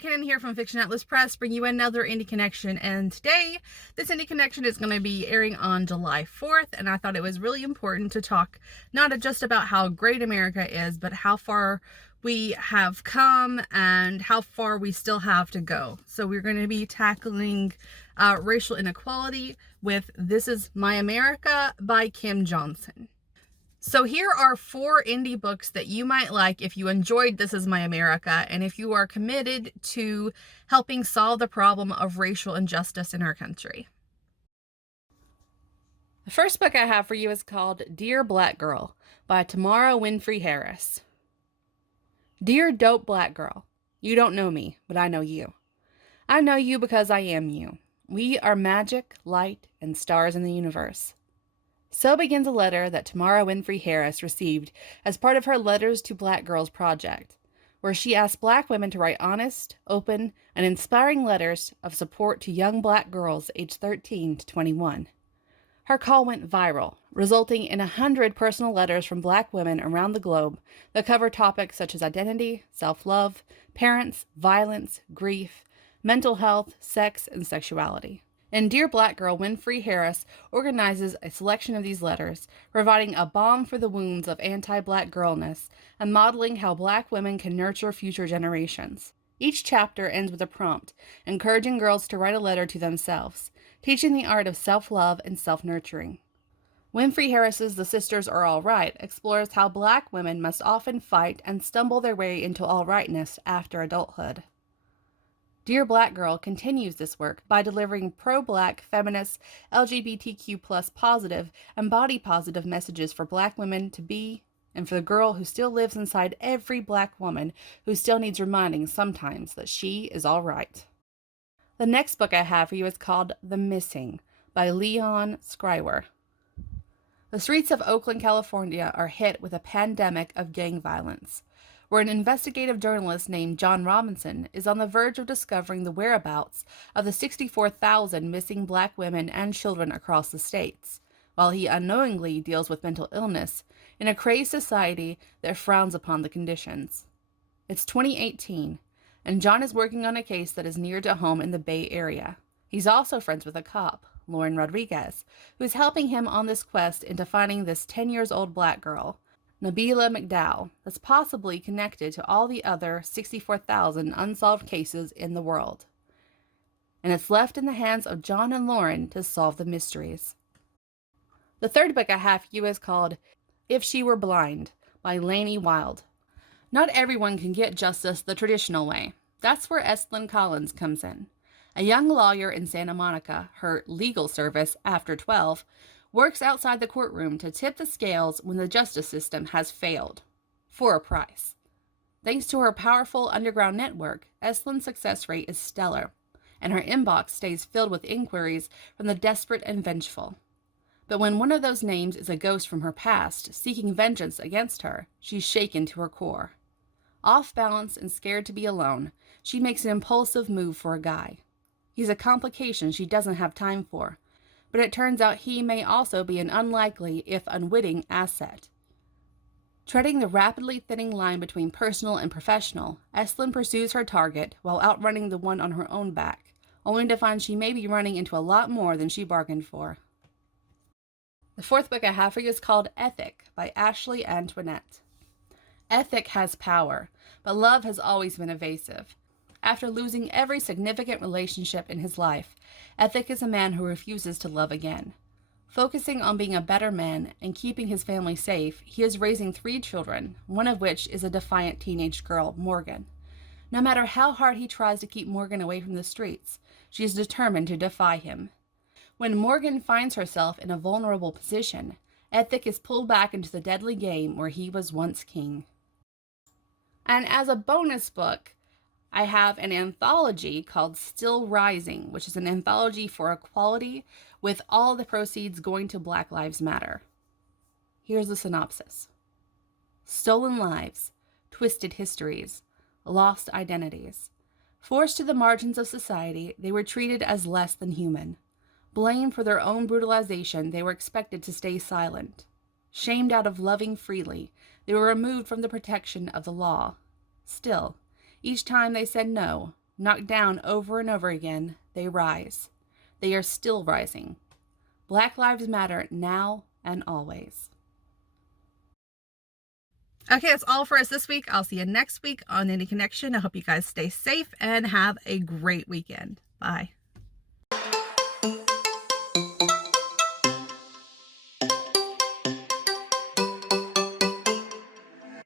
McKinnon here from Fiction Atlas Press, bringing you another Indie Connection. And today, this Indie Connection is going to be airing on July 4th, and I thought it was really important to talk not just about how great America is, but how far we have come and how far we still have to go. So we're going to be tackling racial inequality with This Is My America by Kim Johnson. So here are 4 indie books that you might like if you enjoyed This Is My America and if you are committed to helping solve the problem of racial injustice in our country. The first book I have for you is called Dear Black Girl by Tamara Winfrey Harris. Dear dope black girl, you don't know me, but I know you. I know you because I am you. We are magic, light, and stars in the universe. So begins a letter that Tamara Winfrey Harris received as part of her Letters to Black Girls project, where she asked Black women to write honest, open, and inspiring letters of support to young Black girls aged 13 to 21. Her call went viral, resulting in 100 personal letters from Black women around the globe that cover topics such as identity, self-love, parents, violence, grief, mental health, sex, and sexuality. And Dear Black Girl, Winfrey Harris organizes a selection of these letters, providing a balm for the wounds of anti-Black girlness and modeling how Black women can nurture future generations. Each chapter ends with a prompt, encouraging girls to write a letter to themselves, teaching the art of self-love and self-nurturing. Winfrey Harris's The Sisters Are All Right explores how Black women must often fight and stumble their way into all rightness after adulthood. Dear Black Girl continues this work by delivering pro-Black, feminist, LGBTQ+ positive, and body-positive messages for Black women to be, and for the girl who still lives inside every Black woman who still needs reminding sometimes that she is all right. The next book I have for you is called The Missing by Leon Scriwer. The streets of Oakland, California are hit with a pandemic of gang violence, where an investigative journalist named John Robinson is on the verge of discovering the whereabouts of the 64,000 missing Black women and children across the states, while he unknowingly deals with mental illness in a crazed society that frowns upon the conditions. It's 2018, and John is working on a case that is near to home in the Bay Area. He's also friends with a cop, Lauren Rodriguez, who is helping him on this quest into finding this 10-year-old Black girl, Nabila McDowell, that's possibly connected to all the other 64,000 unsolved cases in the world. And it's left in the hands of John and Lauren to solve the mysteries. The third book I have for you is called If She Were Blind by Lainey Wilde. Not everyone can get justice the traditional way. That's where Estlyn Collins comes in. A young lawyer in Santa Monica, her legal service after 12, works outside the courtroom to tip the scales when the justice system has failed, for a price. Thanks to her powerful underground network, Estlyn's success rate is stellar, and her inbox stays filled with inquiries from the desperate and vengeful. But when one of those names is a ghost from her past, seeking vengeance against her, she's shaken to her core. Off balance and scared to be alone, she makes an impulsive move for a guy. He's a complication she doesn't have time for, but it turns out he may also be an unlikely, if unwitting, asset. Treading the rapidly thinning line between personal and professional, Estlyn pursues her target while outrunning the one on her own back, only to find she may be running into a lot more than she bargained for. The fourth book I have for you is called Ethic by Ashley Antoinette. Ethic has power, but love has always been evasive. After losing every significant relationship in his life, Ethic is a man who refuses to love again. Focusing on being a better man and keeping his family safe, he is raising 3 children, one of which is a defiant teenage girl, Morgan. No matter how hard he tries to keep Morgan away from the streets, she is determined to defy him. When Morgan finds herself in a vulnerable position, Ethic is pulled back into the deadly game where he was once king. And as a bonus book, I have an anthology called Still Rising, which is an anthology for equality with all the proceeds going to Black Lives Matter. Here's the synopsis. Stolen lives, twisted histories, lost identities. Forced to the margins of society, they were treated as less than human. Blamed for their own brutalization, they were expected to stay silent. Shamed out of loving freely, they were removed from the protection of the law. Still, each time they said no, Knocked down over and over again, they rise. They are still rising. Black Lives Matter now and always. Okay, that's all for us this week. I'll see you next week on Indie Connection. I hope you guys stay safe and have a great weekend. Bye.